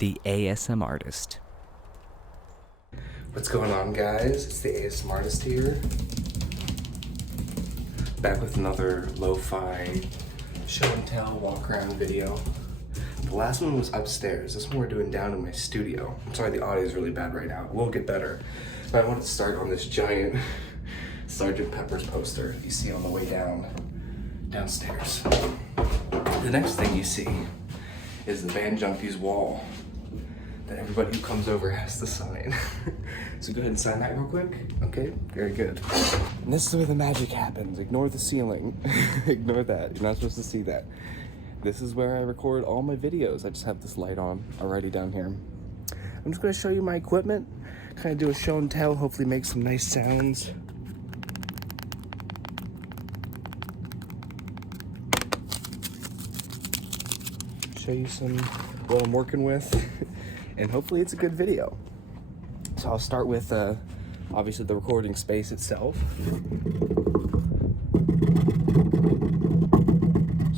the ASMARtist. What's going on, guys? It's the ASMaRtist here. Back with another lo-fi show and tell walk around video. The last one was upstairs. This one we're doing down in my studio. I'm sorry the audio is really bad right now. It will get better. But I want to start on this giant Sgt. Pepper's poster you see on the way downstairs. The next thing you see is the Band Junkies wall that everybody who comes over has to sign. So go ahead and sign that real quick. Okay, very good. And this is where the magic happens. Ignore the ceiling. Ignore that. You're not supposed to see that. This is where I record all my videos. I just have this light on already down here. I'm just gonna show you my equipment, kind of do a show and tell, hopefully make some nice sounds. Show you some what I'm working with, and hopefully it's a good video. So I'll start with obviously the recording space itself.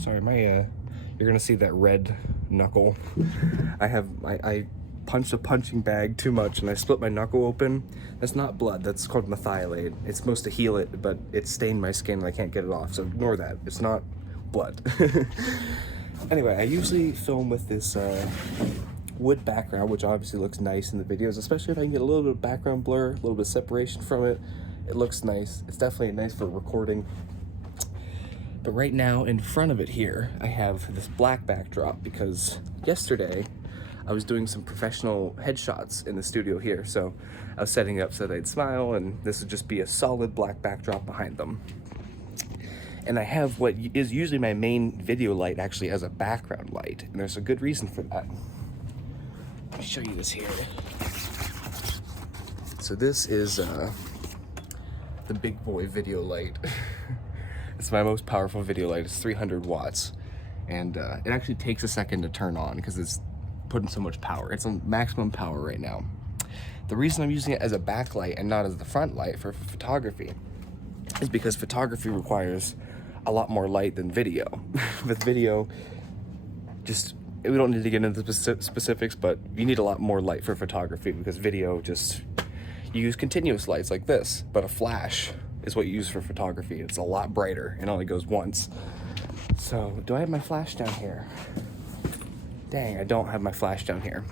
Sorry, you're gonna see that red knuckle. I punched a punching bag too much and I split my knuckle open. That's not blood, that's called methylate. It's supposed to heal it, but it stained my skin and I can't get it off, so ignore that. It's not blood. Anyway, I usually film with this wood background, which obviously looks nice in the videos, especially if I can get a little bit of background blur, a little bit of separation from it. It looks nice. It's definitely nice for recording. But right now, in front of it here, I have this black backdrop because yesterday I was doing some professional headshots in the studio here. So I was setting it up so they'd smile, and this would just be a solid black backdrop behind them. And I have what is usually my main video light actually as a background light, and there's a good reason for that. Let me show you this here. So this is the big boy video light. It's my most powerful video light. It's 300 watts, and it actually takes a second to turn on because it's putting so much power. It's on maximum power right now. The reason I'm using it as a backlight and not as the front light for photography is because photography requires a lot more light than video. With video, we don't need to get into the specifics, but you need a lot more light for photography because video you use continuous lights like this, but a flash is what you use for photography. It's a lot brighter and only goes once. So, do I have my flash down here? Dang, I don't have my flash down here.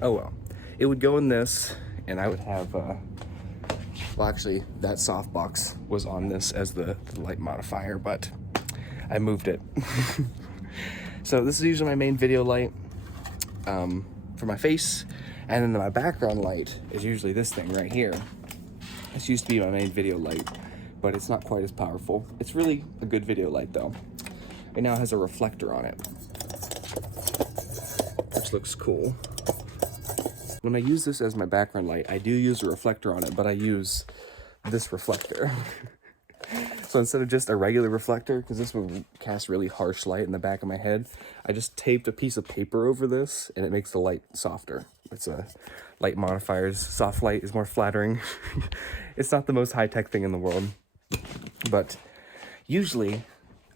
Oh well. It would go in this, and I would have, well, actually, that softbox was on this as the light modifier, but I moved it. So this is usually my main video light for my face, and then my background light is usually this thing right here. This used to be my main video light, but it's not quite as powerful. It's really a good video light though. It now has a reflector on it, which looks cool. When I use this as my background light, I do use a reflector on it, but I use this reflector. So instead of just a regular reflector, because this would cast really harsh light in the back of my head, I just taped a piece of paper over this, and it makes the light softer. It's a light modifiers. Soft light is more flattering. It's not the most high-tech thing in the world, but usually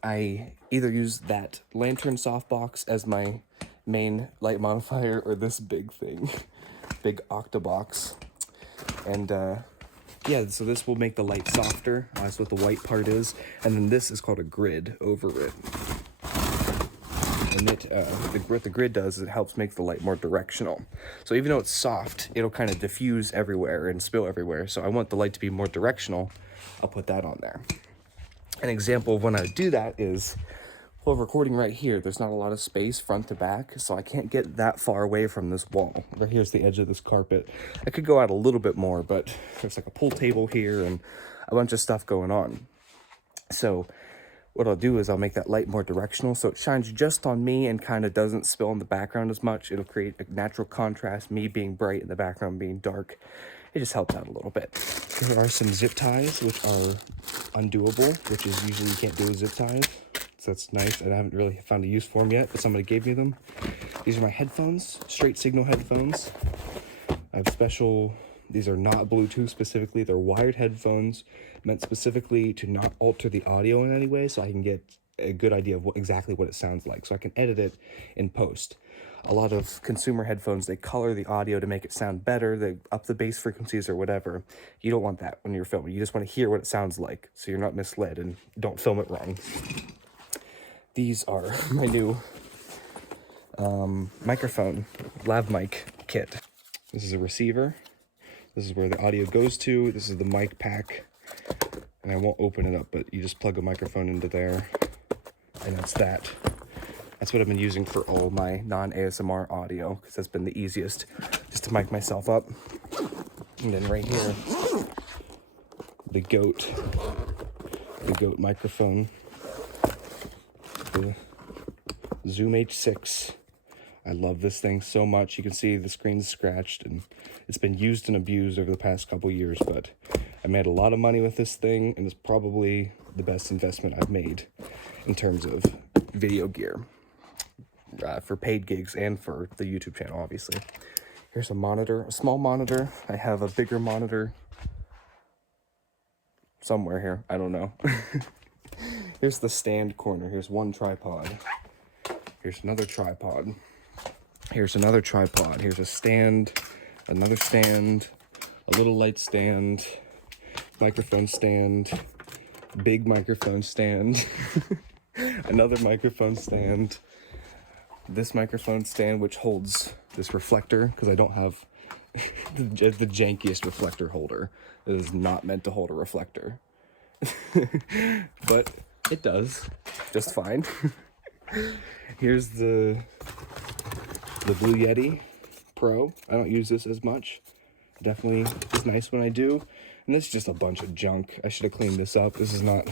I either use that lantern softbox as my main light modifier or this big thing. Big octabox, and yeah, so this will make the light softer. That's what the white part is, and then this is called a grid over it. And what the grid does is it helps make the light more directional. So even though it's soft, it'll kind of diffuse everywhere and spill everywhere. So I want the light to be more directional. I'll put that on there. An example of when I do that is, well, recording right here, there's not a lot of space front to back, so I can't get that far away from this wall. Right here's the edge of this carpet. I could go out a little bit more, but there's like a pool table here and a bunch of stuff going on. So what I'll do is I'll make that light more directional so it shines just on me and kind of doesn't spill in the background as much. It'll create a natural contrast, me being bright and the background being dark. It just helps out a little bit. There are some zip ties which are undoable, which is usually you can't do with zip ties. So that's nice. I haven't really found a use for them yet, but somebody gave me them. These are my headphones, straight signal headphones. I have these are not Bluetooth specifically, they're wired headphones meant specifically to not alter the audio in any way, so I can get a good idea of exactly what it sounds like, so I can edit it in post. A lot of consumer headphones, they color the audio to make it sound better, they up the bass frequencies or whatever. You don't want that when you're filming. You just want to hear what it sounds like, so you're not misled and don't film it wrong. These are my new microphone, lav mic kit. This is a receiver. This is where the audio goes to. This is the mic pack. And I won't open it up, but you just plug a microphone into there. And that's that. That's what I've been using for all my non-ASMR audio, because that's been the easiest, just to mic myself up. And then right here, the goat microphone, the Zoom H6. I love this thing so much. You can see the screen's scratched, and it's been used and abused over the past couple years, but I made a lot of money with this thing, and it's probably the best investment I've made in terms of video gear, for paid gigs and for the YouTube channel, obviously. Here's a monitor, a small monitor. I have a bigger monitor somewhere here. I don't know. Here's the stand corner. Here's one tripod. Here's another tripod. Here's another tripod. Here's a stand, another stand, a little light stand, microphone stand, big microphone stand, another microphone stand, this microphone stand which holds this reflector, because I don't have the jankiest reflector holder. It is not meant to hold a reflector. But it does just fine. Here's the Blue Yeti Pro. I don't use this as much. Definitely is nice when I do. And this is just a bunch of junk. I should have cleaned this up. This is not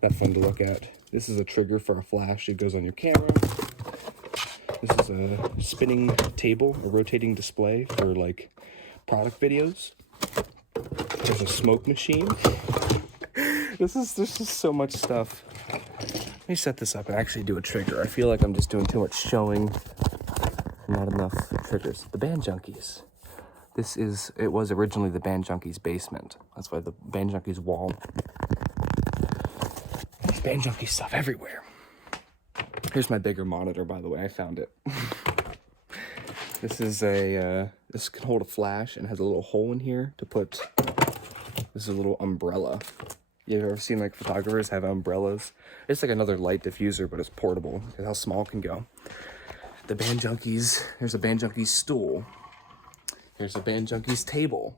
that fun to look at. This is a trigger for a flash. It goes on your camera. This is a spinning table, a rotating display for like product videos. There's a smoke machine. There's just so much stuff. Let me set this up and actually do a trigger. I feel like I'm just doing too much showing. Not enough triggers. The Band Junkies. It was originally the Band Junkies basement. That's why the Band Junkies wall. There's Band Junkies stuff everywhere. Here's my bigger monitor, by the way. I found it. This is this can hold a flash and has a little hole in here to put, this is a little umbrella. You've ever seen like photographers have umbrellas? It's like another light diffuser, but it's portable. Look at how small it can go. The Band Junkies, here's a Band Junkies stool. Here's a Band Junkies table.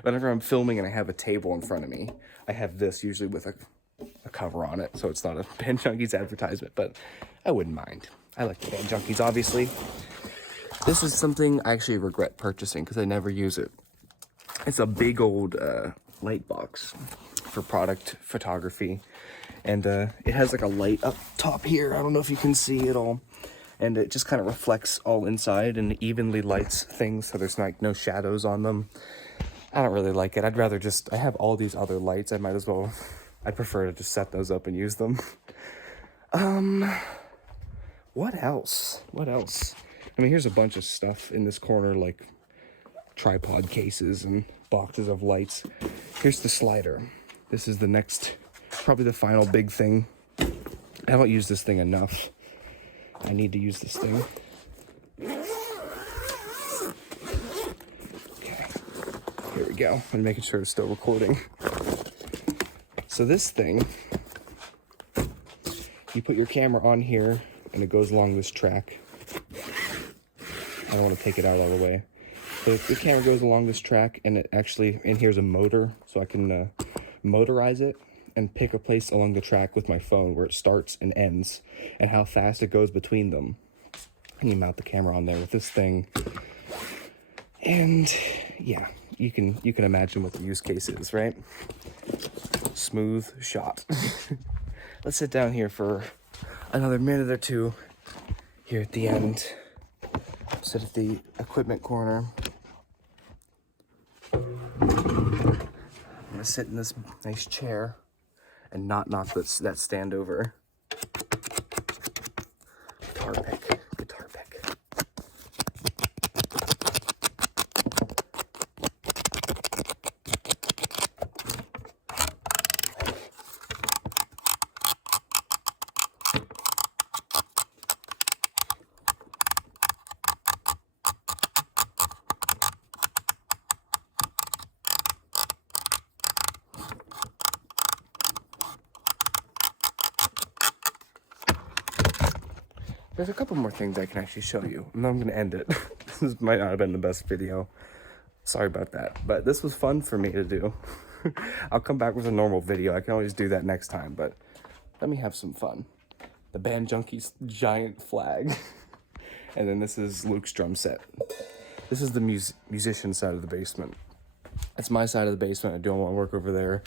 Whenever I'm filming and I have a table in front of me, I have this usually with a cover on it, so it's not a Band Junkies advertisement, but I wouldn't mind. I like the Band Junkies, obviously. This is something I actually regret purchasing because I never use it. It's a big old light box for product photography, and it has like a light up top here. I don't know if you can see it all. And it just kind of reflects all inside and evenly lights things, so there's like no shadows on them. I don't really like it. I'd rather I have all these other lights. I'd prefer to just set those up and use them. What else? I mean, here's a bunch of stuff in this corner, like tripod cases and boxes of lights. Here's the slider. This is the next, probably the final big thing. I haven't used this thing enough. I need to use this thing. Okay, here we go. I'm making sure it's still recording. So this thing, you put your camera on here and it goes along this track. I don't want to take it out of the way. So the camera goes along this track, and it actually, and here's a motor, so I can motorize it and pick a place along the track with my phone where it starts and ends and how fast it goes between them. And you mount the camera on there with this thing. And yeah, you can imagine what the use case is, right? Smooth shot. Let's sit down here for another minute or two here at the end. Sit at the equipment corner. I'm gonna sit in this nice chair and not knock that stand over. Guitar pick. There's a couple more things I can actually show you, and then I'm gonna end it. This might not have been the best video. Sorry about that, but this was fun for me to do. I'll come back with a normal video. I can always do that next time, but let me have some fun. The Band Junkies giant flag. And then this is Luke's drum set. This is the musician side of the basement. That's my side of the basement. I do all my work over there.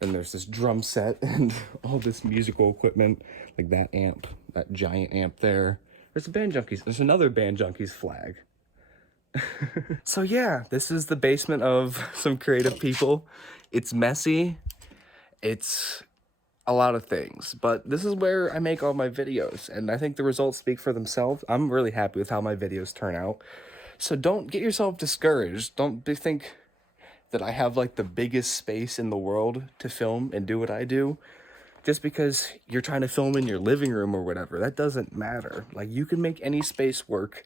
And there's this drum set and all this musical equipment, like that amp, that giant amp there. There's a Band Junkies. There's another Band Junkies flag. So yeah, this is the basement of some creative people. It's messy. It's a lot of things, but this is where I make all my videos, and I think the results speak for themselves. I'm really happy with how my videos turn out. So don't get yourself discouraged. Don't think that I have like the biggest space in the world to film and do what I do. Just because you're trying to film in your living room or whatever, that doesn't matter. Like, you can make any space work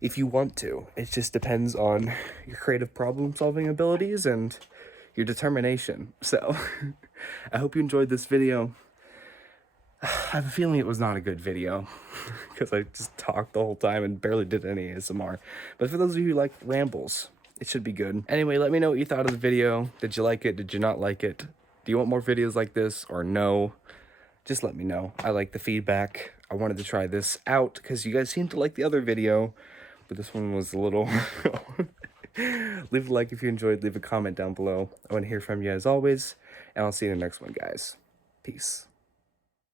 if you want to. It just depends on your creative problem solving abilities and your determination. So I hope you enjoyed this video. I have a feeling it was not a good video because I just talked the whole time and barely did any ASMR. But for those of you who like rambles, it should be good. Anyway, let me know what you thought of the video. Did you like it? Did you not like it? Do you want more videos like this or no? Just let me know. I like the feedback. I wanted to try this out because you guys seemed to like the other video, but this one was a little... Leave a like if you enjoyed. Leave a comment down below. I want to hear from you as always, and I'll see you in the next one, guys. Peace.